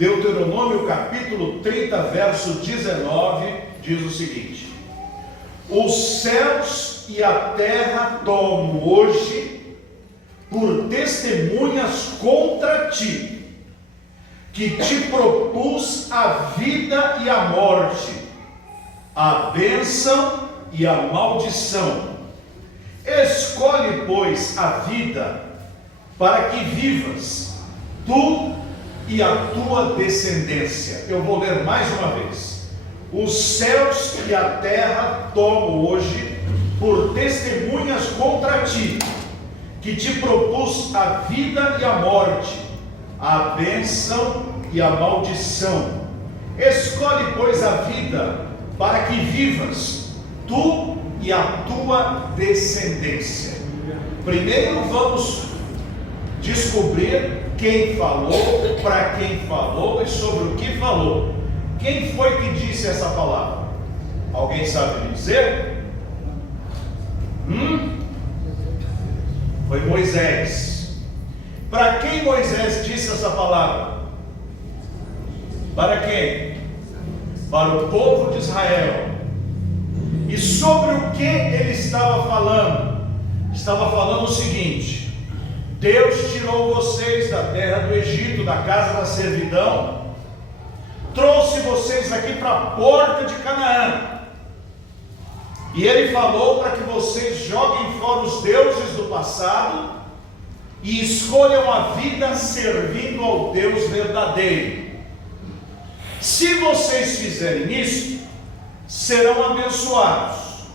Deuteronômio capítulo 30, verso 19, diz o seguinte: os céus e a terra tomo hoje por testemunhas contra ti, que te propus a vida e a morte, a bênção e a maldição. Escolhe, pois, a vida, para que vivas, tu e a tua descendência. Eu vou ler mais uma vez. Os céus e a terra tomo hoje por testemunhas contra ti, que te propus a vida e a morte, a bênção e a maldição. Escolhe, pois, a vida, para que vivas, tu e a tua descendência. Primeiro vamos descobrir quem falou, para quem falou e sobre o que falou. Quem foi que disse essa palavra? Alguém sabe me dizer? Foi Moisés. Para quem Moisés disse essa palavra? Para quem? Para o povo de Israel. E sobre o que ele estava falando? Estava falando o seguinte: Deus tirou vocês da terra do Egito, da casa da servidão, trouxe vocês aqui para a porta de Canaã, e Ele falou para que vocês joguem fora os deuses do passado e escolham a vida servindo ao Deus verdadeiro. Se vocês fizerem isso, serão abençoados.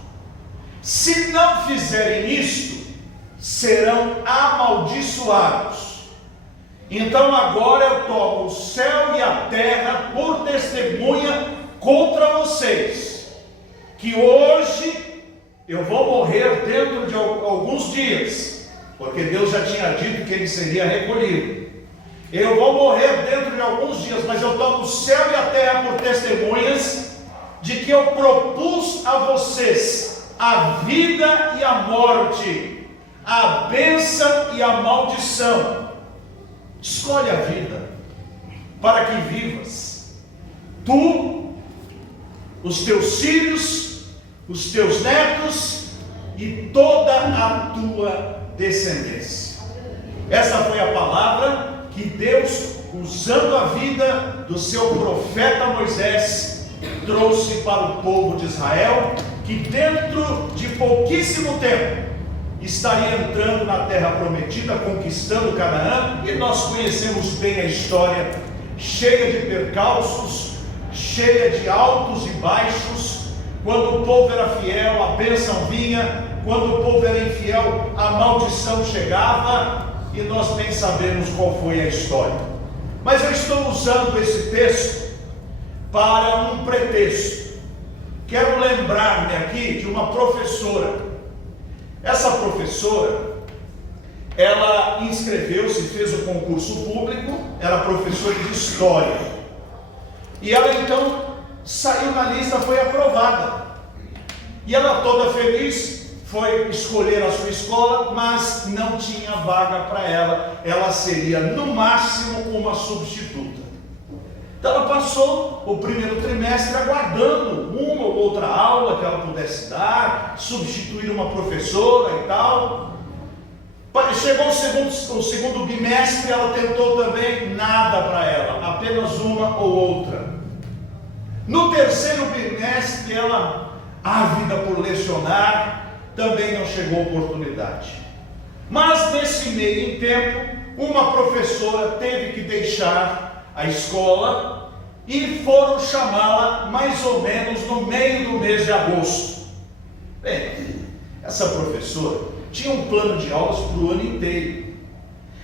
Se não fizerem isto, serão amaldiçoados. Então agora eu tomo o céu e a terra por testemunha contra vocês, que hoje eu vou morrer dentro de alguns dias, porque Deus já tinha dito que ele seria recolhido. Eu vou morrer dentro de alguns dias, mas eu tomo o céu e a terra por testemunhas de que eu propus a vocês a vida e a morte, a bênção e a maldição. Escolhe a vida, para que vivas, tu, os teus filhos, os teus netos e toda a tua descendência. Essa foi a palavra que Deus, usando a vida do seu profeta Moisés, trouxe para o povo de Israel, que dentro de pouquíssimo tempo estaria entrando na terra prometida, conquistando Canaã. E nós conhecemos bem a história, cheia de percalços, cheia de altos e baixos. Quando o povo era fiel, a bênção vinha; quando o povo era infiel, a maldição chegava, e nós bem sabemos qual foi a história. Mas eu estou usando esse texto para um pretexto. Quero lembrar-me aqui de uma professora. Essa professora, ela inscreveu-se, fez o concurso público, era professora de história, e ela então saiu na lista, foi aprovada, e ela toda feliz foi escolher a sua escola, mas não tinha vaga para ela. Ela seria no máximo uma substituta. Então ela passou o primeiro trimestre aguardando uma ou outra aula que ela pudesse dar, substituir uma professora e tal. Chegou o segundo bimestre, ela tentou também, nada para ela, apenas uma ou outra. No terceiro bimestre, ela, ávida por lecionar, também não chegou a oportunidade. Mas nesse meio tempo, uma professora teve que deixar a escola e foram chamá-la mais ou menos no meio do mês de agosto. Bem, essa professora tinha um plano de aulas para o ano inteiro.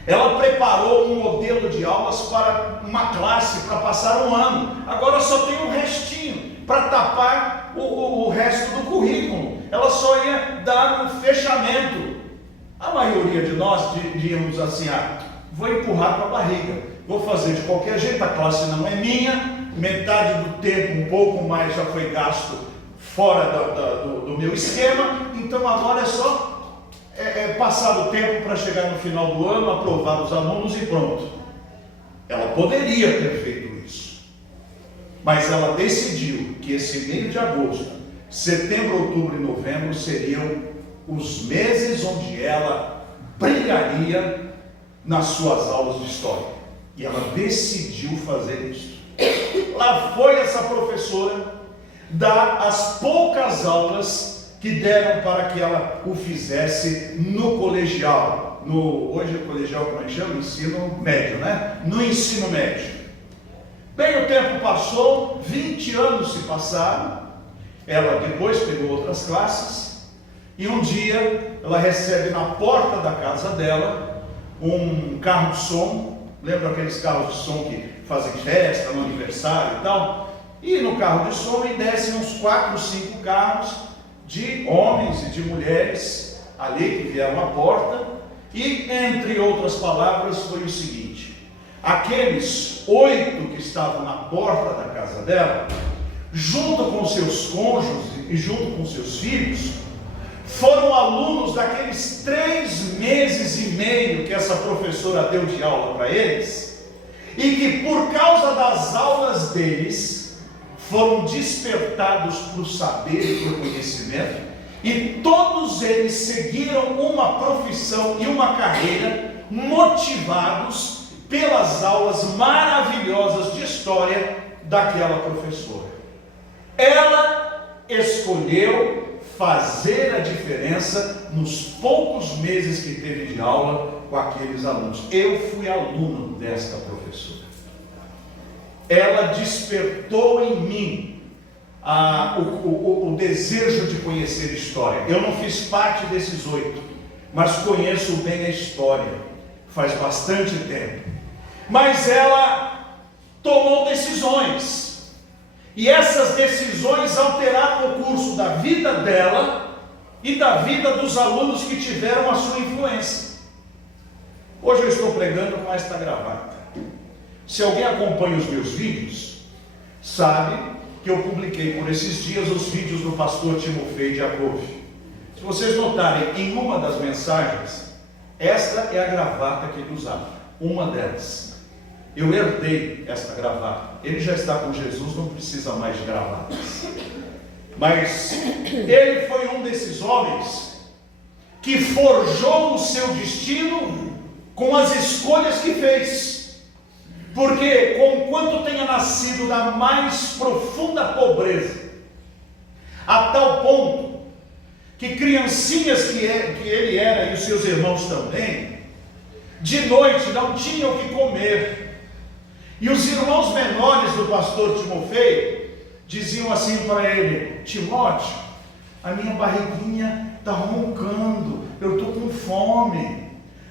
Ela preparou um modelo de aulas para uma classe para passar um ano. Agora só tem um restinho para tapar o resto do currículo. Ela só ia dar um fechamento. A maioria de nós diríamos assim: vou empurrar com a barriga, vou fazer de qualquer jeito, a classe não é minha, metade do tempo, um pouco mais, já foi gasto fora do meu esquema, então agora é só passar o tempo para chegar no final do ano, aprovar os alunos e pronto. Ela poderia ter feito Mas ela decidiu que esse mês de agosto, setembro, outubro e novembro seriam os meses onde ela brilharia nas suas aulas de história. E ela decidiu fazer isso. Lá foi essa professora dar as poucas aulas que deram para que ela o fizesse no colegial. Hoje o colegial, como é que chama? Ensino médio, né? No ensino médio. Bem, o tempo passou, 20 anos se passaram. Ela depois pegou outras classes. E um dia ela recebe na porta da casa dela um carro de som. Lembra aqueles carros de som que fazem festa no aniversário e tal? E no carro de som descem uns 4, 5 carros de homens e de mulheres ali que vieram à porta. E entre outras palavras foi o seguinte: aqueles 8 que estavam na porta da casa dela, junto com seus cônjuges e junto com seus filhos, foram alunos daqueles 3 meses e meio que essa professora deu de aula para eles, e que por causa das aulas deles foram despertados para o saber e para o conhecimento, e todos eles seguiram uma profissão e uma carreira motivados pelas aulas maravilhosas de história daquela professora. Ela escolheu fazer a diferença nos poucos meses que teve de aula com aqueles alunos. Eu fui aluno desta professora. Ela despertou em mim o desejo de conhecer história. Eu não fiz parte desses 8, mas conheço bem a história, faz bastante tempo. Mas ela tomou decisões, e essas decisões alteraram o curso da vida dela e da vida dos alunos que tiveram a sua influência. Hoje eu estou pregando com esta gravata. Se alguém acompanha os meus vídeos, sabe que eu publiquei por esses dias os vídeos do pastor Timofei Diakov. Se vocês notarem, em uma das mensagens, esta é a gravata que ele usava, uma delas. Eu herdei esta gravata. Ele já está com Jesus, não precisa mais de gravatas. Mas ele foi um desses homens que forjou o seu destino com as escolhas que fez. Porque, conquanto tenha nascido da mais profunda pobreza, a tal ponto que criancinhas que ele era e os seus irmãos também, de noite não tinham o que comer. E os irmãos menores do pastor Timofei diziam assim para ele: Timóteo, a minha barriguinha está roncando, eu estou com fome.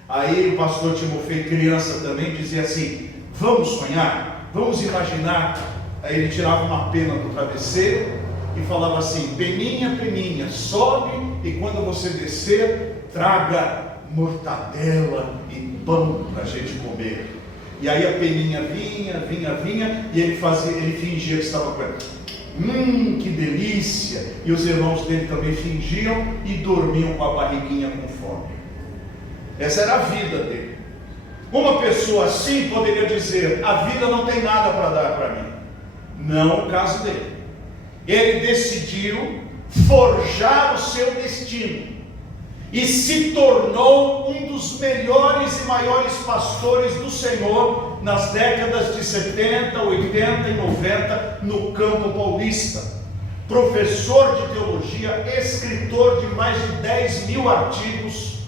Aí o pastor Timofei, criança também, dizia assim: vamos sonhar, vamos imaginar. Aí ele tirava uma pena do travesseiro e falava assim: peninha, peninha, sobe, e quando você descer, traga mortadela e pão para a gente comer. E aí a peninha vinha, e ele fingia que estava com ela. Que delícia! E os irmãos dele também fingiam e dormiam com a barriguinha com fome. Essa era a vida dele. Uma pessoa assim poderia dizer: a vida não tem nada para dar para mim. Não o caso dele. Ele decidiu forjar o seu destino e se tornou um dos melhores e maiores pastores do Senhor nas décadas de 70, 80 e 90 no campo paulista. Professor de teologia, escritor de mais de 10 mil artigos.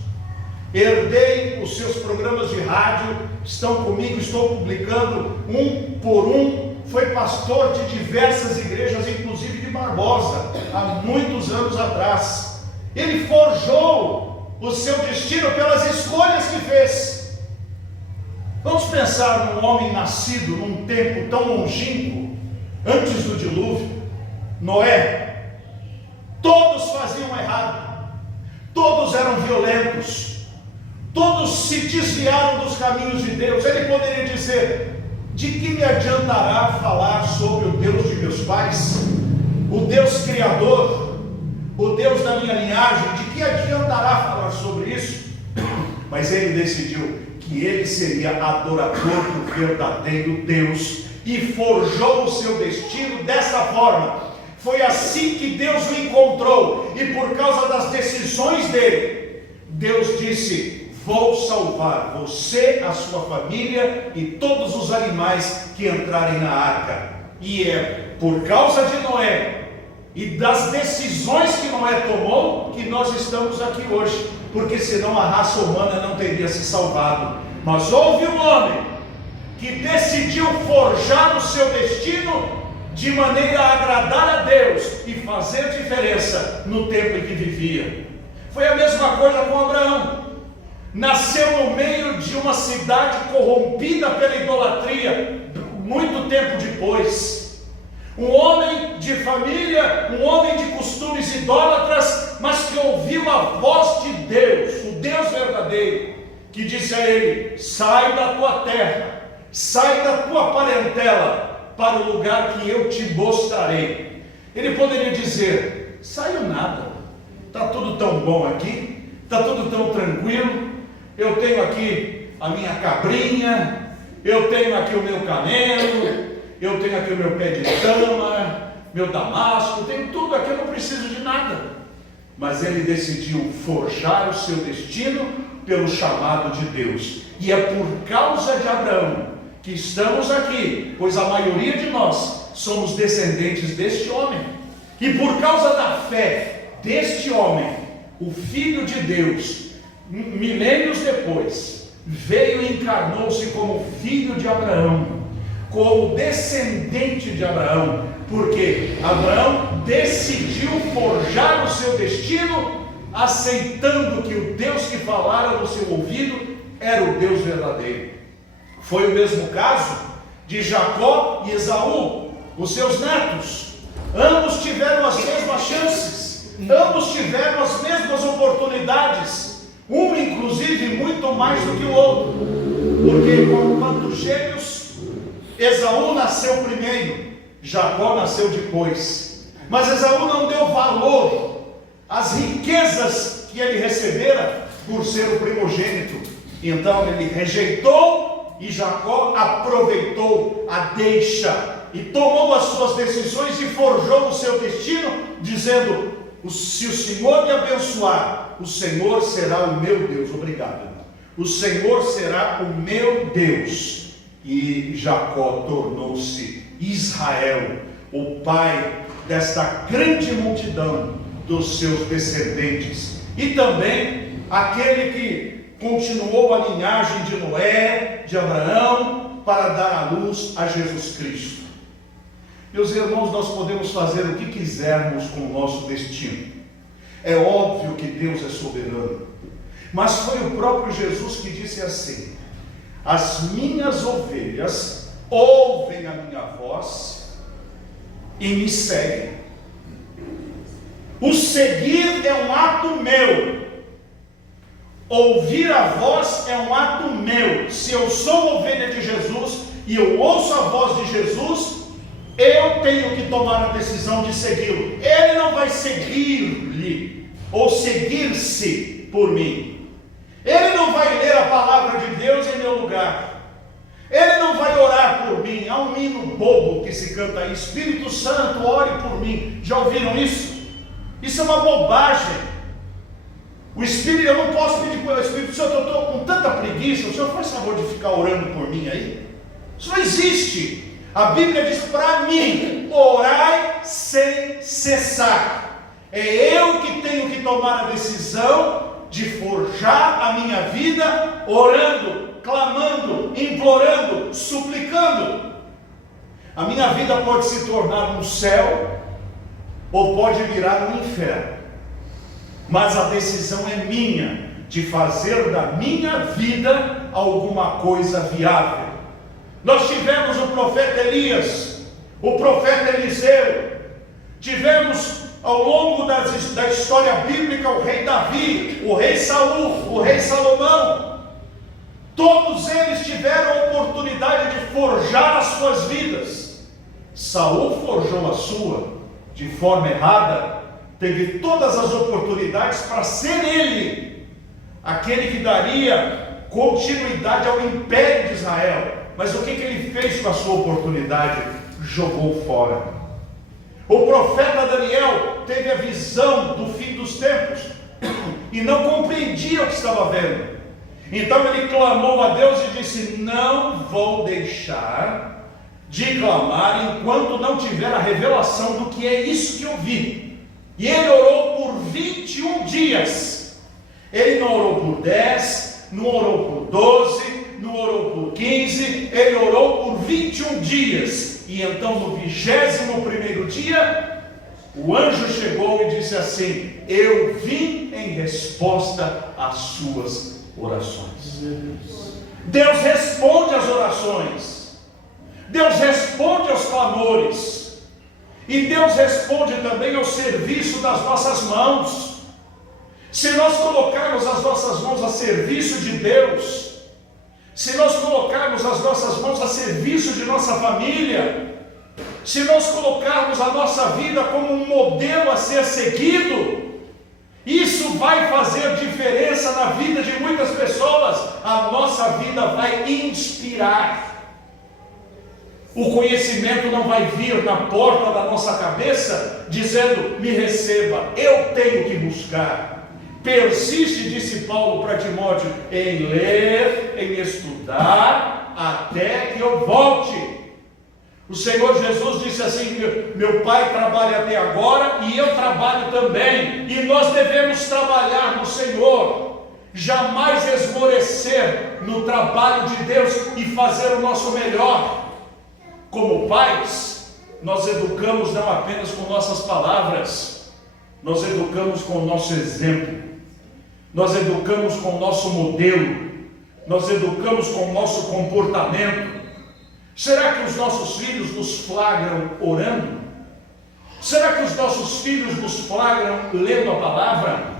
Herdei os seus programas de rádio, estão comigo, estou publicando um por um. Foi pastor de diversas igrejas, inclusive de Barbosa, há muitos anos atrás. Ele forjou o seu destino pelas escolhas que fez. Vamos pensar num homem nascido num tempo tão longínquo, antes do dilúvio, Noé. Todos faziam errado, todos eram violentos, todos se desviaram dos caminhos de Deus. Ele poderia dizer: de que me adiantará falar sobre o Deus de meus pais, o Deus Criador, o Deus da minha linhagem? De que adiantará falar sobre isso? Mas ele decidiu que ele seria adorador do verdadeiro Deus, e forjou o seu destino dessa forma. Foi assim que Deus o encontrou, e por causa das decisões dele, Deus disse: vou salvar você, a sua família e todos os animais que entrarem na arca. E é por causa de Noé e das decisões que Noé tomou que nós estamos aqui hoje, porque senão a raça humana não teria se salvado. Mas houve um homem que decidiu forjar o seu destino de maneira a agradar a Deus e fazer diferença no tempo em que vivia. Foi a mesma coisa com Abraão. Nasceu no meio de uma cidade corrompida pela idolatria, muito tempo depois. Um homem de família, um homem de costumes idólatras, mas que ouviu a voz de Deus, o Deus verdadeiro, que disse a ele: sai da tua terra, sai da tua parentela, para o lugar que eu te mostrarei. Ele poderia dizer: saiu nada, está tudo tão bom aqui, está tudo tão tranquilo, eu tenho aqui a minha cabrinha, eu tenho aqui o meu camelo, eu tenho aqui o meu pé de tâmara, meu damasco, tenho tudo aqui, eu não preciso de nada. Mas ele decidiu forjar o seu destino pelo chamado de Deus, e é por causa de Abraão que estamos aqui, pois a maioria de nós somos descendentes deste homem, e por causa da fé deste homem, o Filho de Deus, milênios depois, veio e encarnou-se como filho de Abraão, como descendente de Abraão, porque Abraão decidiu forjar o seu destino, aceitando que o Deus que falara no seu ouvido era o Deus verdadeiro. Foi o mesmo caso de Jacó e Esaú, os seus netos. Ambos tiveram as mesmas chances, ambos tiveram as mesmas oportunidades, um inclusive muito mais do que o outro, porque quando gêmeos, Esaú nasceu primeiro, Jacó nasceu depois. Mas Esaú não deu valor às riquezas que ele recebera por ser o primogênito, então ele rejeitou, e Jacó aproveitou a deixa e tomou as suas decisões e forjou o seu destino, dizendo: se o Senhor me abençoar, o Senhor será o meu Deus. Obrigado, irmão. O Senhor será o meu Deus. E Jacó tornou-se Israel, o pai desta grande multidão dos seus descendentes, e também aquele que continuou a linhagem de Noé, de Abraão, para dar à luz a Jesus Cristo. Meus irmãos, nós podemos fazer o que quisermos com o nosso destino. É óbvio que Deus é soberano, mas foi o próprio Jesus que disse assim: as minhas ovelhas ouvem a minha voz e me seguem. O seguir é um ato meu. Ouvir a voz é um ato meu. Se eu sou ovelha de Jesus e eu ouço a voz de Jesus, eu tenho que tomar a decisão de segui-lo. Ele não vai seguir-lhe ou seguir-se por mim. Ele não vai ler a palavra de Deus em meu lugar. Ele não vai orar por mim. Há um hino bobo que se canta aí: Espírito Santo, ore por mim. Já ouviram isso? Isso é uma bobagem. O Espírito, eu não posso pedir para o Espírito Santo: eu estou com tanta preguiça, o Senhor faz favor de ficar orando por mim aí? Isso não existe. A Bíblia diz para mim: orai sem cessar. É eu que tenho que tomar a decisão de forjar a minha vida, orando, clamando, implorando, suplicando. A minha vida pode se tornar um céu, ou pode virar um inferno. Mas a decisão é minha, de fazer da minha vida alguma coisa viável. Nós tivemos o profeta Elias, o profeta Eliseu, tivemos ao longo da história bíblica o rei Davi, o rei Saul, o rei Salomão. Todos eles tiveram a oportunidade de forjar as suas vidas. Saul forjou a sua de forma errada, teve todas as oportunidades para ser ele aquele que daria continuidade ao império de Israel. mas o que ele fez com a sua oportunidade? Jogou fora. O profeta Daniel teve a visão do fim dos tempos e não compreendia o que estava vendo. Então ele clamou a Deus e disse: não vou deixar de clamar enquanto não tiver a revelação do que é isso que eu vi. E ele orou por 21 dias. Ele não orou por 10, não orou por 12, não orou por 15, ele orou por 21 dias. E então no 21º dia, o anjo chegou e disse assim: eu vim em resposta às suas orações. Deus responde às orações, Deus responde aos clamores, e Deus responde também ao serviço das nossas mãos. Se nós colocarmos as nossas mãos a serviço de Deus, se nós colocarmos as nossas mãos a serviço de nossa família, se nós colocarmos a nossa vida como um modelo a ser seguido, isso vai fazer diferença na vida de muitas pessoas. A nossa vida vai inspirar. O conhecimento não vai vir na porta da nossa cabeça dizendo: me receba. Eu tenho que buscar. Persiste, disse Paulo para Timóteo, em ler, em estudar, até que eu volte. O Senhor Jesus disse assim: meu Pai trabalha até agora e eu trabalho também, e nós devemos trabalhar no Senhor, jamais esmorecer no trabalho de Deus e fazer o nosso melhor. Como pais, nós educamos não apenas com nossas palavras, nós educamos com o nosso exemplo, nós educamos com o nosso modelo, nós educamos com o nosso comportamento. Será que os nossos filhos nos flagram orando? Será que os nossos filhos nos flagram lendo a palavra?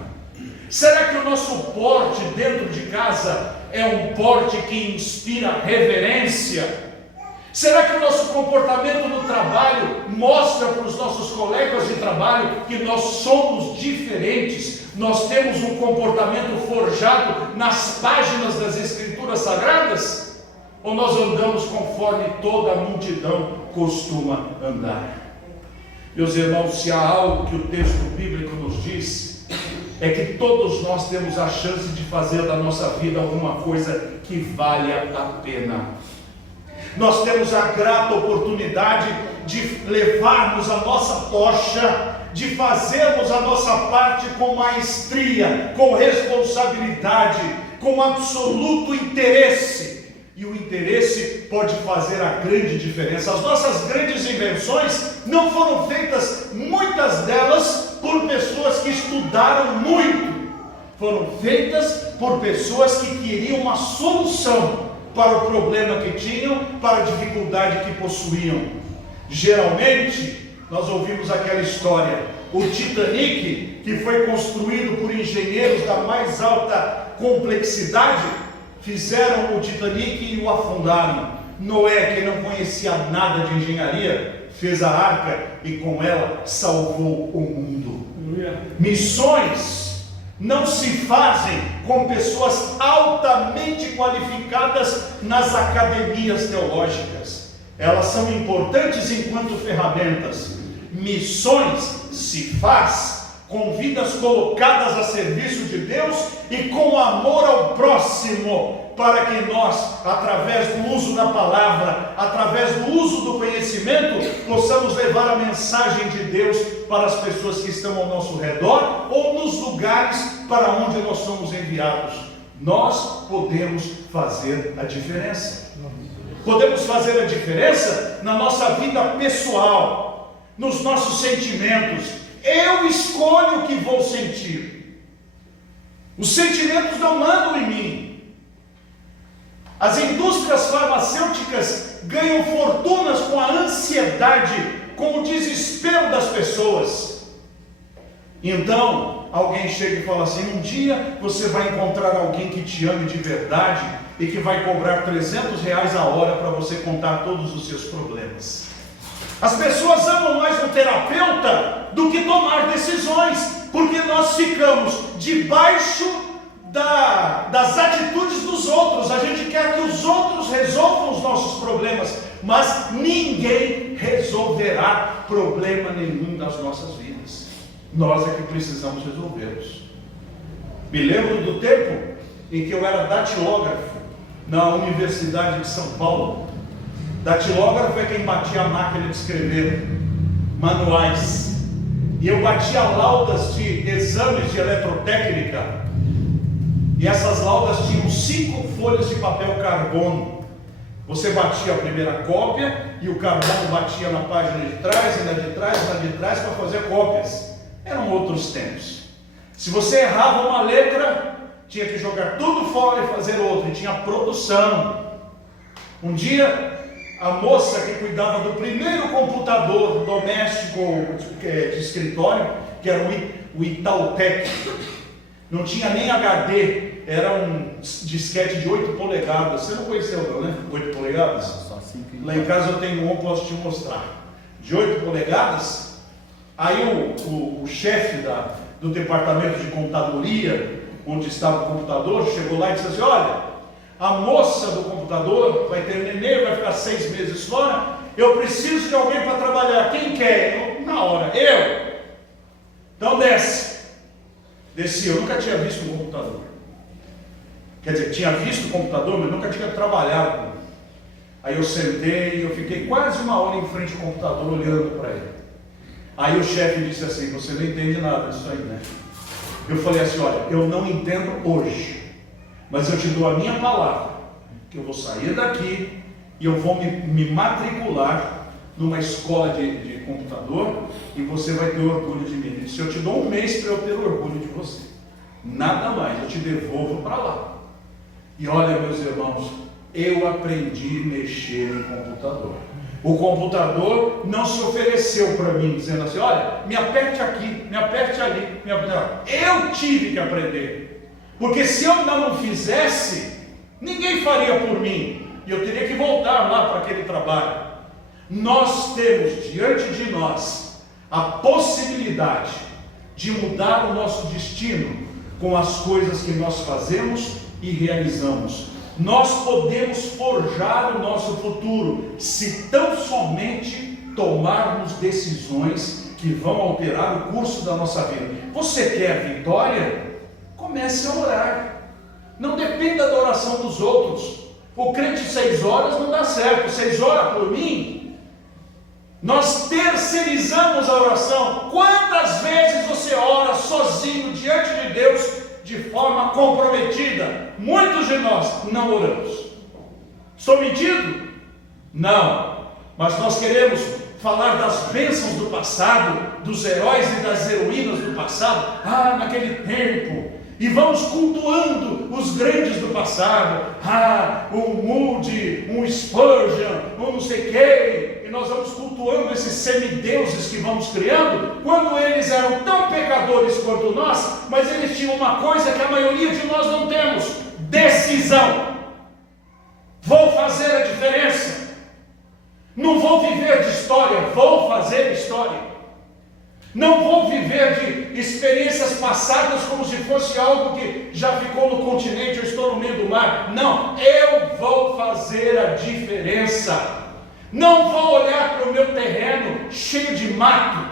Será que o nosso porte dentro de casa é um porte que inspira reverência? Será que o nosso comportamento no trabalho mostra para os nossos colegas de trabalho que nós somos diferentes? Nós temos um comportamento forjado nas páginas das Escrituras Sagradas? Ou nós andamos conforme toda a multidão costuma andar? Meus irmãos, se há algo que o texto bíblico nos diz, é que todos nós temos a chance de fazer da nossa vida alguma coisa que valha a pena. Nós temos a grata oportunidade de levarmos a nossa tocha, de fazermos a nossa parte com maestria, com responsabilidade, com absoluto interesse. E o interesse pode fazer a grande diferença. As nossas grandes invenções não foram feitas, muitas delas, por pessoas que estudaram muito. Foram feitas por pessoas que queriam uma solução para o problema que tinham, para a dificuldade que possuíam. Geralmente, nós ouvimos aquela história: o Titanic, que foi construído por engenheiros da mais alta complexidade, fizeram o Titanic e o afundaram. Noé, que não conhecia nada de engenharia, fez a arca e com ela salvou o mundo. Missões não se fazem com pessoas altamente qualificadas nas academias teológicas. Elas são importantes enquanto ferramentas. Missões se faz com vidas colocadas a serviço de Deus e com amor ao próximo, para que nós, através do uso da palavra, através do uso do conhecimento, possamos levar a mensagem de Deus para as pessoas que estão ao nosso redor ou nos lugares para onde nós somos enviados. Nós podemos fazer a diferença. Podemos fazer a diferença na nossa vida pessoal, nos nossos sentimentos. Eu escolho o que vou sentir. Os sentimentos não mandam em mim. As indústrias farmacêuticas ganham fortunas com a ansiedade, com o desespero das pessoas. Então, alguém chega e fala assim: um dia você vai encontrar alguém que te ame de verdade e que vai cobrar R$300 a hora para você contar todos os seus problemas. As pessoas amam mais um terapeuta do que tomar decisões, porque nós ficamos debaixo das atitudes dos outros. A gente quer que os outros resolvam os nossos problemas, mas ninguém resolverá problema nenhum das nossas vidas. Nós é que precisamos resolvê-los. Me lembro do tempo em que eu era datilógrafo na Universidade de São Paulo. Datilógrafo é quem batia a máquina de escrever manuais. E eu batia laudas de exames de eletrotécnica. E essas laudas tinham 5 folhas de papel carbono. Você batia a primeira cópia e o carbono batia na página de trás e na de trás, na de trás, para fazer cópias. Eram outros tempos. Se você errava uma letra, tinha que jogar tudo fora e fazer outra. E tinha produção. Um dia, a moça que cuidava do primeiro computador doméstico de escritório, que era o Itautec, não tinha nem HD, era um disquete de 8 polegadas. Você não conheceu não, né? 8 polegadas? Lá em casa eu tenho um, posso te mostrar. De 8 polegadas. Aí o chefe do departamento de contadoria, onde estava o computador, chegou lá e disse assim: olha, a moça do computador vai ter neném, vai ficar 6 meses fora, eu preciso de alguém para trabalhar. Quem quer? Eu, na hora, eu. Então desce. Desci, eu nunca tinha visto um computador. Quer dizer, tinha visto o computador, mas nunca tinha trabalhado com ele. Aí eu sentei e eu fiquei quase 1 hora em frente ao computador olhando para ele. Aí o chefe disse assim: você não entende nada disso aí, né? Eu falei assim: olha, eu não entendo hoje, mas eu te dou a minha palavra, que eu vou sair daqui e eu vou me matricular numa escola de computador e você vai ter orgulho de mim. Ele disse: eu te dou 1 mês para eu ter orgulho de você, nada mais, eu te devolvo para lá. E olha, meus irmãos, eu aprendi a mexer em computador. O computador não se ofereceu para mim, dizendo assim: olha, me aperte aqui, me aperte ali, me aperte. Eu tive que aprender, porque se eu não fizesse, ninguém faria por mim, e eu teria que voltar lá para aquele trabalho. Nós temos diante de nós a possibilidade de mudar o nosso destino com as coisas que nós fazemos e realizamos. Nós podemos forjar o nosso futuro se tão somente tomarmos decisões que vão alterar o curso da nossa vida. Você quer vitória? Comece a orar. Não dependa da oração dos outros. O crente 6 horas não dá certo. 6 horas por mim? Nós terceirizamos a oração. Quantas vezes você ora sozinho diante de Deus de forma comprometida? Muitos de nós não oramos. Estou mentindo? Não. Mas nós queremos falar das bênçãos do passado, dos heróis e das heroínas do passado. Ah, naquele tempo. E vamos cultuando os grandes do passado. Ah, um Moody, um Spurgeon, um não sei quem. E nós vamos cultuando esses semideuses que vamos criando, quando eles eram tão pecadores quanto nós, mas eles tinham uma coisa que a maioria de nós não temos: decisão. Vou fazer a diferença. Não vou viver de história, vou fazer história. Não vou viver de experiências passadas como se fosse algo que já ficou no continente, eu estou no meio do mar. Não, eu vou fazer a diferença. Não vou olhar para o meu terreno cheio de mato.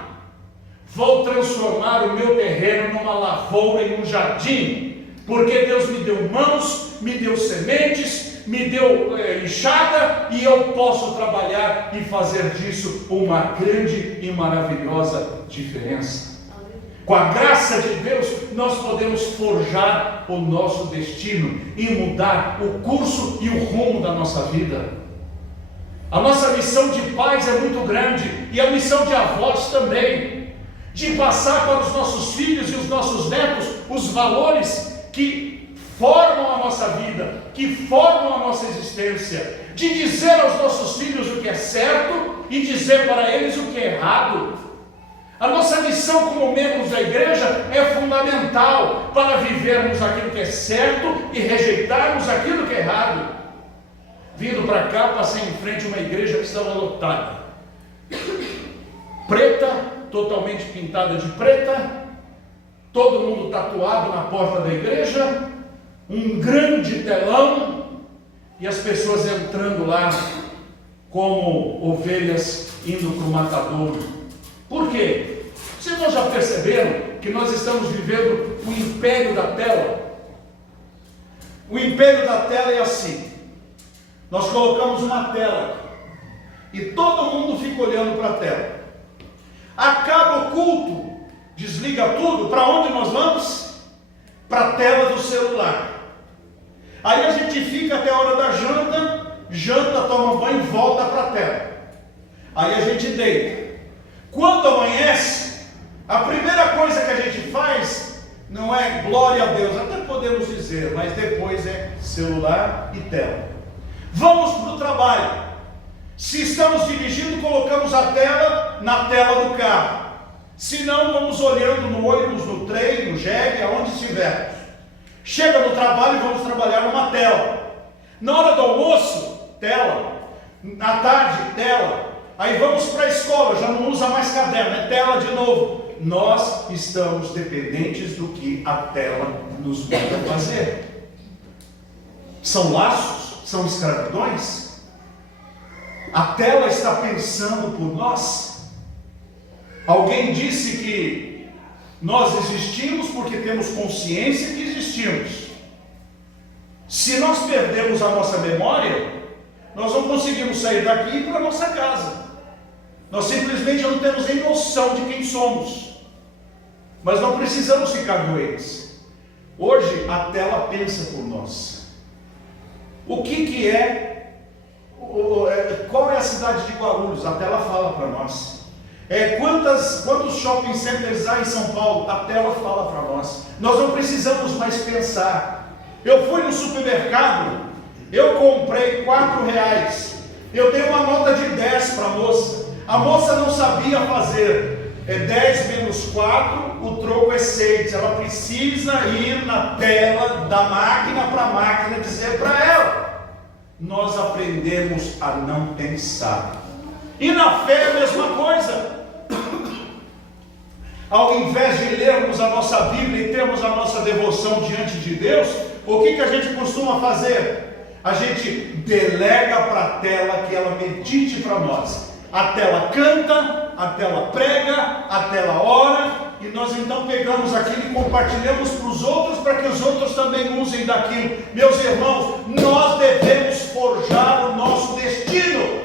Vou transformar o meu terreno numa lavoura e um jardim. Porque Deus me deu mãos, me deu sementes, me deu enxada, e eu posso trabalhar e fazer disso uma grande e maravilhosa diferença. Com a graça de Deus, nós podemos forjar o nosso destino e mudar o curso e o rumo da nossa vida. A nossa missão de pais é muito grande, e a missão de avós também, de passar para os nossos filhos e os nossos netos os valores que formam a nossa vida, que formam a nossa existência, de dizer aos nossos filhos o que é certo e dizer para eles o que é errado. A nossa missão como membros da igreja é fundamental para vivermos aquilo que é certo e rejeitarmos aquilo que é errado. Vindo para cá, passei em frente a uma igreja que estava lotada, preta, totalmente pintada de preta, todo mundo tatuado na porta da igreja, um grande telão e as pessoas entrando lá como ovelhas indo para o matadouro. Por quê? Vocês não já perceberam que nós estamos vivendo o império da tela? O império da tela é assim: nós colocamos uma tela e todo mundo fica olhando para a tela. Acaba o culto, desliga tudo, para onde nós vamos? Para a tela do celular. Aí a gente fica até a hora da janta, toma banho e volta para a tela. Aí a gente deita. Quando amanhece, a primeira coisa que a gente faz não é glória a Deus, até podemos dizer, mas depois é celular e tela. Vamos para o trabalho. Se estamos dirigindo, colocamos a tela na tela do carro. Se não, vamos olhando no ônibus, no trem, no jegue, aonde estiver. Chega no trabalho e vamos trabalhar numa tela. Na hora do almoço, tela. Na tarde, tela. Aí vamos para a escola, já não usa mais caderno, é tela de novo. Nós estamos dependentes do que a tela nos manda fazer. São laços? São escravidões? A tela está pensando por nós? Alguém disse que nós existimos porque temos consciência que existimos. Se nós perdemos a nossa memória, nós não conseguimos sair daqui e ir para a nossa casa. Nós simplesmente não temos nem noção de quem somos. Mas não precisamos ficar doentes. Hoje a tela pensa por nós. O que é? Qual é a cidade de Guarulhos? A tela fala para nós. Quantos shopping centers há em São Paulo? A tela fala para nós. Nós não precisamos mais pensar. Eu fui no supermercado, eu comprei R$4. Eu dei uma nota de 10 para a moça. A moça não sabia fazer. 10 menos 4, o troco é 6. Ela precisa ir na tela da máquina para a máquina dizer para ela. Nós aprendemos a não pensar. E na fé é a mesma coisa. Ao invés de lermos a nossa Bíblia e termos a nossa devoção diante de Deus, o que a gente costuma fazer? A gente delega para a tela que ela medite para nós. A tela canta, a tela prega, a tela ora, e nós então pegamos aquilo e compartilhamos para os outros, para que os outros também usem daquilo. Meus irmãos, nós devemos forjar o nosso destino.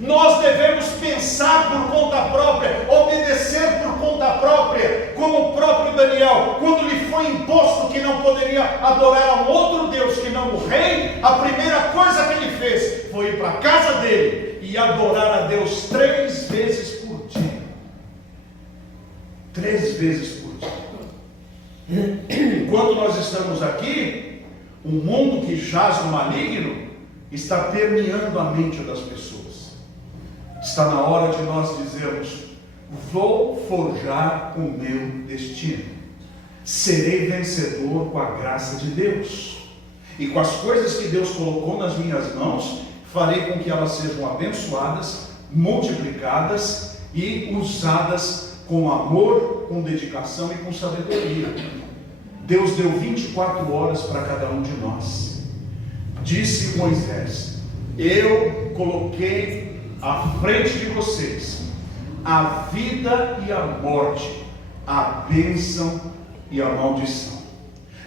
Nós devemos pensar por conta própria, obedecer por conta própria, como o próprio Daniel, quando lhe foi imposto que não poderia adorar a um outro Deus que não o rei, a primeira coisa que ele fez foi ir para a casa dele e adorar a Deus 3 vezes por dia. 3 vezes por dia. Enquanto nós estamos aqui, o mundo que jaz no maligno está permeando a mente das pessoas. Está na hora de nós dizermos: vou forjar o meu destino. Serei vencedor com a graça de Deus. E com as coisas que Deus colocou nas minhas mãos, farei com que elas sejam abençoadas, multiplicadas e usadas com amor, com dedicação e com sabedoria. Deus deu 24 horas para cada um de nós. Disse Moisés: eu coloquei à frente de vocês a vida e a morte, a bênção e a maldição.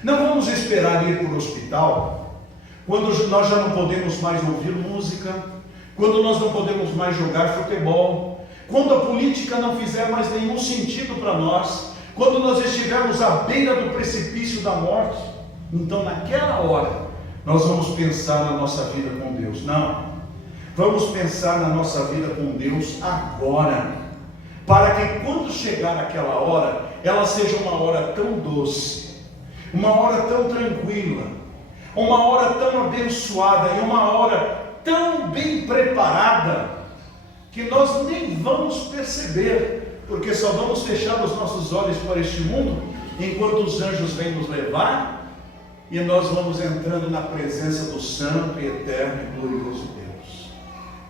Não vamos esperar ir para o hospital quando nós já não podemos mais ouvir música, quando nós não podemos mais jogar futebol, quando a política não fizer mais nenhum sentido para nós, quando nós estivermos à beira do precipício da morte. Então naquela hora nós vamos pensar na nossa vida com Deus. Não, vamos pensar na nossa vida com Deus agora, para que quando chegar aquela hora, ela seja uma hora tão doce, uma hora tão tranquila, uma hora tão abençoada e uma hora tão bem preparada, que nós nem vamos perceber, porque só vamos fechar os nossos olhos para este mundo, enquanto os anjos vêm nos levar, e nós vamos entrando na presença do santo e eterno e glorioso Deus.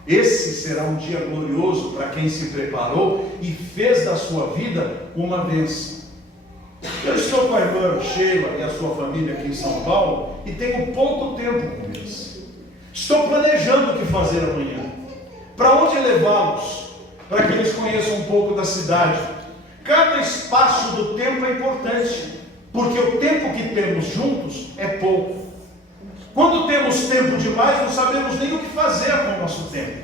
Esse será um dia glorioso para quem se preparou e fez da sua vida uma bênção. Eu estou com a irmã Sheila e a sua família aqui em São Paulo e tenho pouco tempo com eles. Estou planejando o que fazer amanhã. Para onde levá-los? Para que eles conheçam um pouco da cidade. Cada espaço do tempo é importante, porque o tempo que temos juntos é pouco. Quando temos tempo demais, não sabemos nem o que fazer com o nosso tempo.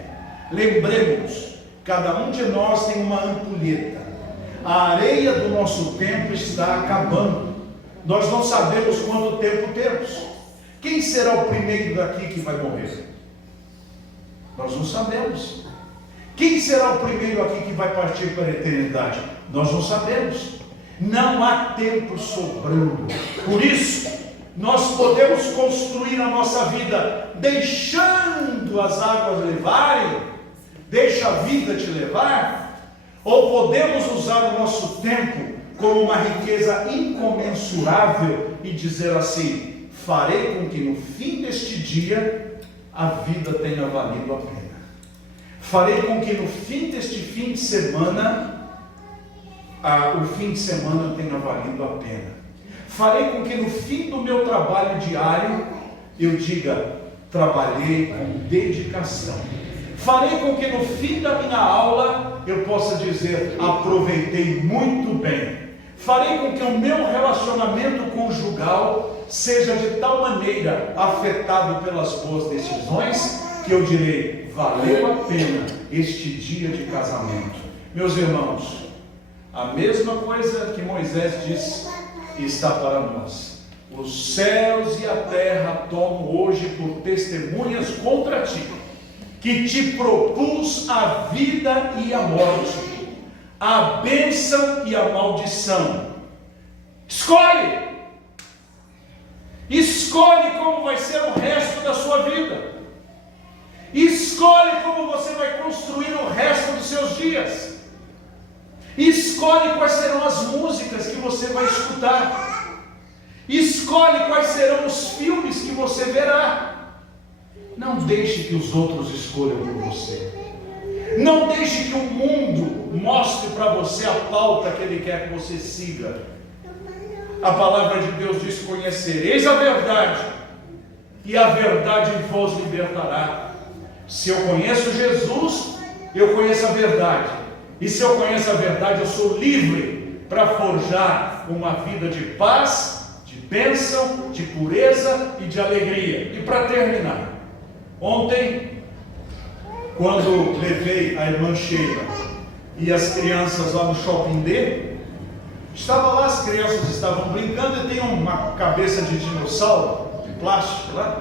Lembremos, cada um de nós tem uma ampulheta. A areia do nosso tempo está acabando. Nós não sabemos quanto tempo temos. Quem será o primeiro daqui que vai morrer? Nós não sabemos. Quem será o primeiro aqui que vai partir para a eternidade? Nós não sabemos. Não há tempo sobrando. Por isso, nós podemos construir a nossa vida deixando as águas levarem, deixa a vida te levar, ou podemos usar o nosso tempo como uma riqueza incomensurável e dizer assim: farei com que no fim deste dia a vida tenha valido a pena. Farei com que no fim deste fim de semana, o fim de semana tenha valido a pena. Farei com que no fim do meu trabalho diário, eu diga: trabalhei com dedicação. Farei com que no fim da minha aula, eu possa dizer: aproveitei muito bem. Farei com que o meu relacionamento conjugal seja de tal maneira afetado pelas boas decisões, que eu direi: valeu a pena este dia de casamento. Meus irmãos, a mesma coisa que Moisés disse está para nós. Os céus e a terra tomam hoje por testemunhas contra ti, que te propus a vida e a morte, a bênção e a maldição. Escolhe! Escolhe como vai ser o resto da sua vida. Escolhe como você vai construir o resto dos seus dias. Escolhe quais serão as músicas que você vai escutar. Escolhe quais serão os filmes que você verá. Não deixe que os outros escolham por você. Não deixe que o mundo mostre para você a pauta que ele quer que você siga. A palavra de Deus diz: conhecereis a verdade, e a verdade vos libertará. Se eu conheço Jesus, eu conheço a verdade. E se eu conheço a verdade, eu sou livre para forjar uma vida de paz, de bênção, de pureza e de alegria. E para terminar, ontem, quando levei a irmã Sheila e as crianças lá no Shopping D, estava lá, as crianças estavam brincando e tem uma cabeça de dinossauro, de plástico lá.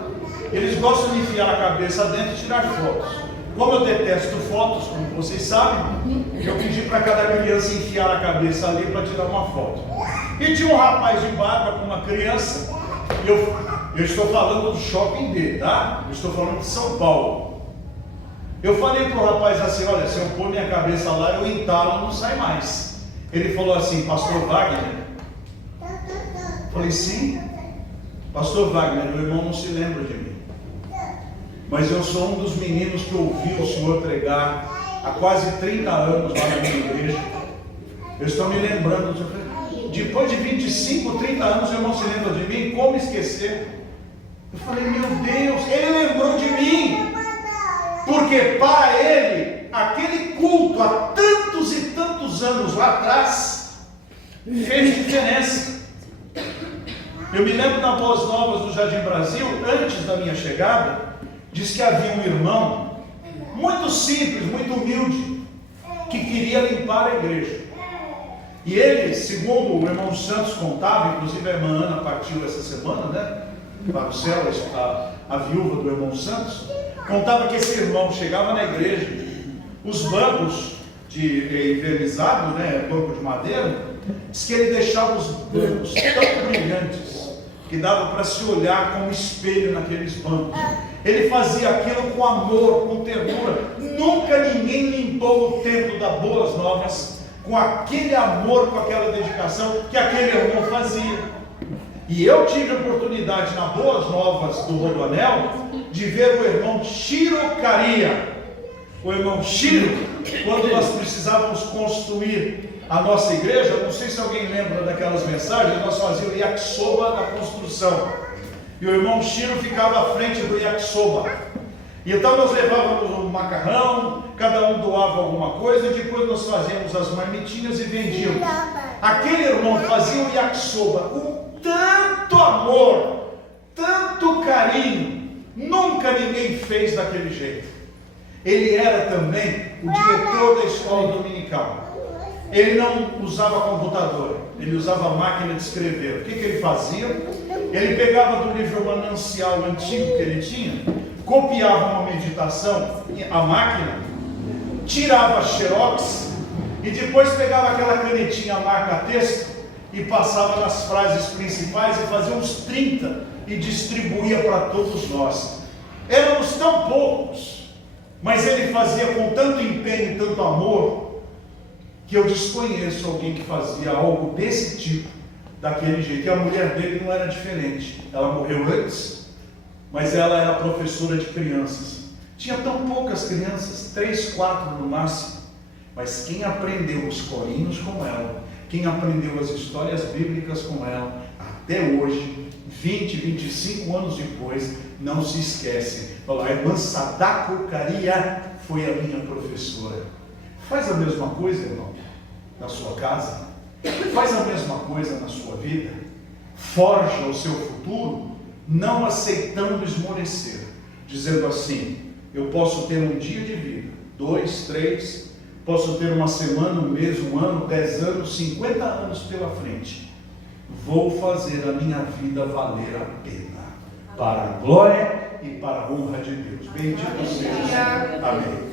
Eles gostam de enfiar a cabeça dentro e tirar fotos. Como eu detesto fotos, como vocês sabem, eu pedi para cada criança enfiar a cabeça ali para tirar uma foto. E tinha um rapaz de barba com uma criança. Eu estou falando do Shopping D, tá? Eu estou falando de São Paulo. Eu falei para o rapaz assim: olha, se eu pôr minha cabeça lá, eu entalo, não sai mais. Ele falou assim: pastor Wagner? Eu falei: sim. Pastor Wagner, meu irmão não se lembra de mim, mas eu sou um dos meninos que ouvi o senhor pregar há quase 30 anos lá na minha igreja. Eu estou me lembrando, depois de 25, 30 anos, o irmão se lembra de mim? Como esquecer? Eu falei: meu Deus, ele lembrou de mim, porque para ele, aquele culto há tantos e tantos anos lá atrás, fez diferença. Eu me lembro na Boas Novas do Jardim Brasil, antes da minha chegada, diz que havia um irmão, muito simples, muito humilde, que queria limpar a igreja. E ele, segundo o irmão Santos contava, inclusive a irmã Ana partiu essa semana, né, para o céu, a viúva do irmão Santos, contava que esse irmão chegava na igreja, os bancos de envernizado, né, banco de madeira, diz que ele deixava os bancos tão brilhantes que dava para se olhar como espelho naqueles bancos. Ele fazia aquilo com amor, com ternura. Nunca ninguém limpou o templo da Boas Novas com aquele amor, com aquela dedicação que aquele irmão fazia. E eu tive a oportunidade na Boas Novas do Rodoanel de ver o irmão Chiro Caria. O irmão Chiro, quando nós precisávamos construir a nossa igreja, não sei se alguém lembra daquelas mensagens, nós fazíamos o yakisoba da construção. E o irmão Chiro ficava à frente do yakisoba. E então nós levávamos um macarrão, cada um doava alguma coisa, e depois nós fazíamos as marmitinhas e vendíamos. Aquele irmão fazia o yakisoba com tanto amor, tanto carinho, nunca ninguém fez daquele jeito. Ele era também o diretor da escola dominical. Ele não usava computador, ele usava máquina de escrever. O que ele fazia? Ele pegava do livro manancial antigo que ele tinha, copiava uma meditação, a máquina, tirava xerox e depois pegava aquela canetinha marca-texto e passava nas frases principais e fazia uns 30 e distribuía para todos nós. Éramos tão poucos, mas ele fazia com tanto empenho e tanto amor, que eu desconheço alguém que fazia algo desse tipo, daquele jeito. E a mulher dele não era diferente. Ela morreu antes, mas ela era professora de crianças. Tinha tão poucas crianças, 3, 4 no máximo. Mas quem aprendeu os corinhos com ela, quem aprendeu as histórias bíblicas com ela, até hoje, 20, 25 anos depois, não se esquece. Fala, a irmã Sadako Caria foi a minha professora. Faz a mesma coisa, irmão, na sua casa. Faz a mesma coisa na sua vida. Forja o seu futuro, não aceitando esmorecer, dizendo assim: eu posso ter um dia de vida, 2, 3, posso ter uma semana, um mês, um ano, 10 anos, 50 anos pela frente. Vou fazer a minha vida valer a pena, para a glória e para a honra de Deus. Bendito seja. Amém.